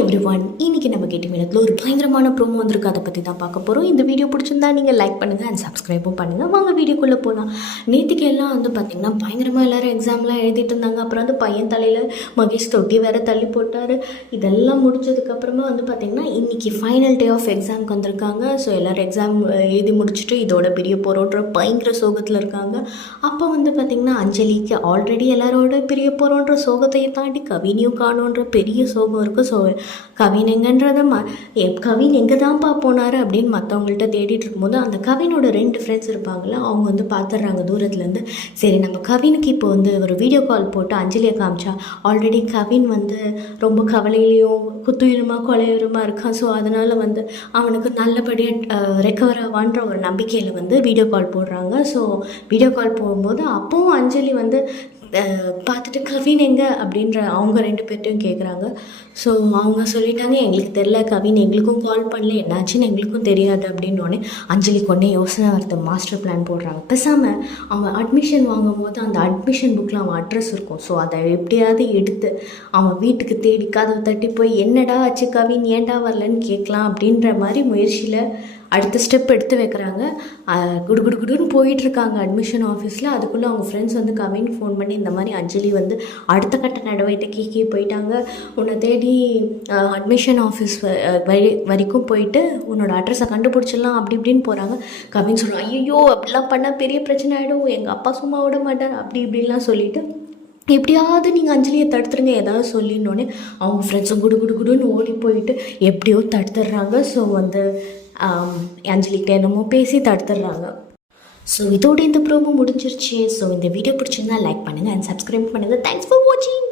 Everyone, இன்னைக்கு நம்ம கேட்ட மீனத்தில் ஒரு பயங்கரமான ப்ரோமோ வந்திருக்கு. அதை பற்றி தான் பார்க்க போகிறோம். இந்த வீடியோ பிடிச்சிருந்தா நீங்கள் லைக் பண்ணுங்கள் அண்ட் சப்ஸ்கிரைபும் பண்ணுங்கள். வாங்க வீடியோக்குள்ளே போகலாம். நேற்றுக்கு எல்லாம் பார்த்திங்கன்னா பயங்கரமாக எல்லோரும் எக்ஸாம்லாம் எழுதிட்டு இருந்தாங்க. அப்புறம் பையன் தலையில் மகேஷ் தொட்டி வேறு தள்ளி போட்டார். இதெல்லாம் முடிஞ்சதுக்கப்புறமா பார்த்திங்கன்னா இன்றைக்கி ஃபைனல் டே ஆஃப் எக்ஸாமுக்கு வந்திருக்காங்க. ஸோ எல்லோரும் எக்ஸாம் எழுதி முடிச்சுட்டு இதோட பிரிய போகிறோன்ற பயங்கர சோகத்தில் இருக்காங்க. அப்போ பார்த்திங்கன்னா அஞ்சலிக்கு ஆல்ரெடி எல்லாரோட பிரிய போகிறோன்ற சோகத்தை தாண்டி கவினியும் காணுன்ற பெரிய சோகம் இருக்குது. ஸோ கவின் எங்கன்றதை கவின் எங்கே தான்ப்பா போனார் அப்படின்னு மற்றவங்கள்ட்ட தேடிட்டு இருக்கும்போது அந்த கவினோட 2 ஃப்ரெண்ட்ஸ் இருப்பாங்கள, அவங்க பார்த்துட்றாங்க தூரத்துலேருந்து. சரி, நம்ம கவினுக்கு இப்போ ஒரு வீடியோ கால் போட்டு அஞ்சலியை காமிச்சா ஆல்ரெடி கவின் ரொம்ப கவலையிலையும் குத்துயிரமாக கொலையுரமாக இருக்கான். ஸோ அதனால் அவனுக்கு நல்லபடியாக ரெக்கவர் ஆவான்ற ஒரு நம்பிக்கையில் வீடியோ கால் போடுறாங்க. ஸோ வீடியோ கால் போகும்போது அப்போவும் அஞ்சலி பார்த்துட்டு கவின் எங்கே அப்படின்ற அவங்க 2 பேர்ட்டையும் கேட்குறாங்க. ஸோ அவங்க சொல்லிட்டாங்க, எங்களுக்கு தெரில, கவின் எங்களுக்கும் கால் பண்ணல, என்னாச்சுன்னு எங்களுக்கும் தெரியாது அப்படின்னோடனே அஞ்சலி கொண்டே யோசனை வரது மாஸ்டர் பிளான் போடுறாங்க. பேசாமல் அவன் அட்மிஷன் வாங்கும்போது அந்த அட்மிஷன் புக்கில் அவன் அட்ரஸ் இருக்கும். ஸோ அதை எப்படியாவது எடுத்து அவன் வீட்டுக்கு தேடி கதவை தட்டி போய் என்னடா ஆச்சு கவின் ஏன்டா வரலன்னு கேட்கலாம் அப்படின்ற மாதிரி முயற்சியில் அடுத்த ஸ்டெப் எடுத்து வைக்கிறாங்க. குடுன்னு போயிட்டுருக்காங்க அட்மிஷன் ஆஃபீஸில். அதுக்குள்ளே அவங்க ஃப்ரெண்ட்ஸ் கவின் ஃபோன் பண்ணி இந்த மாதிரி அஞ்சலி அடுத்த கட்ட நடவடிக்கைக்கு போயிட்டாங்க, உன்னை தேடி அட்மிஷன் ஆஃபீஸ் வரைக்கும் போயிட்டு உன்னோட அட்ரஸை கண்டுபிடிச்சிடலாம் அப்படி இப்படின்னு போகிறாங்க. கவின் சொல்லுவான், ஐயோ அப்படிலாம் பண்ணால் பெரிய பிரச்சனை ஆகிடும், எங்கள் அப்பா சும்மா விட மாட்டார் அப்படி இப்படின்லாம் சொல்லிவிட்டு எப்படியாவது நீங்கள் அஞ்சலியை தடுத்துருங்க ஏதாவது சொல்லினோடனே அவங்க ஃப்ரெண்ட்ஸும் குடுன்னு ஓடி போயிட்டு எப்படியோ தடுத்துடுறாங்க. ஸோ அஞ்சலிக்கிட்ட என்னமோ பேசி தடுத்துடுறாங்க. ஸோ இதோட இந்த ப்ரோமோ முடிஞ்சிருச்சு. ஸோ இந்த வீடியோ பிடிச்சிருந்தா லைக் பண்ணுங்கள் அண்ட் சப்ஸ்கிரைப் பண்ணுங்கள். தேங்க்ஸ் ஃபார் வாட்சிங்.